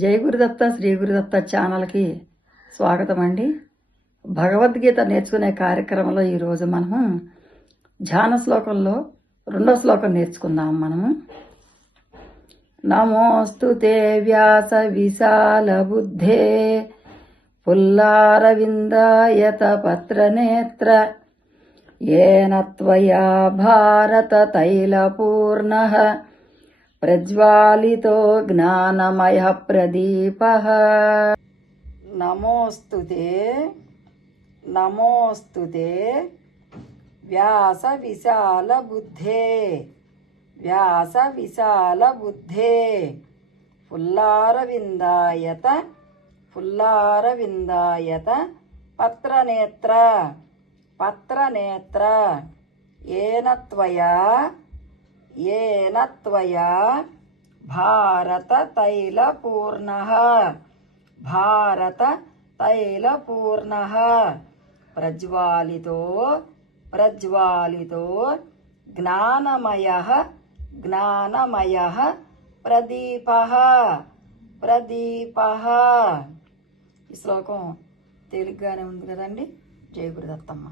జై గురుదత్త శ్రీ గురుదత్త ఛానల్కి స్వాగతం అండి. భగవద్గీత నేర్చుకునే కార్యక్రమంలో ఈరోజు మనము ధ్యాన శ్లోకంలో 2వ శ్లోకం నేర్చుకుందాం. మనము నమోస్తుతే వ్యాస విశాల బుద్ధే పుల్లారవిందాయత పత్రనేత్ర ఏన త్వయా భారత తైలపూర్ణః ప్రజ్వాలితో జ్ఞానమయ ప్రదీపః. నమోస్తుతే నమోస్తుతే వ్యాస విశాల బుద్ధే వ్యాస విశాల బుద్ధే పుల్లారవిందాయత పుల్లారవిందాయత పత్రనేత్ర పత్రనేత్ర ఏన త్వయా భారత తైలపూర్ణః భారత తైలపూర్ణః ప్రజ్వాలితో ప్రజ్వాలితో జ్ఞానమయః జ్ఞానమయః ప్రదీపః ప్రదీపః. ఈ శ్లోకం తేలిగ్గానే ఉంది కదండి. జై గురుదత్తమ్మ.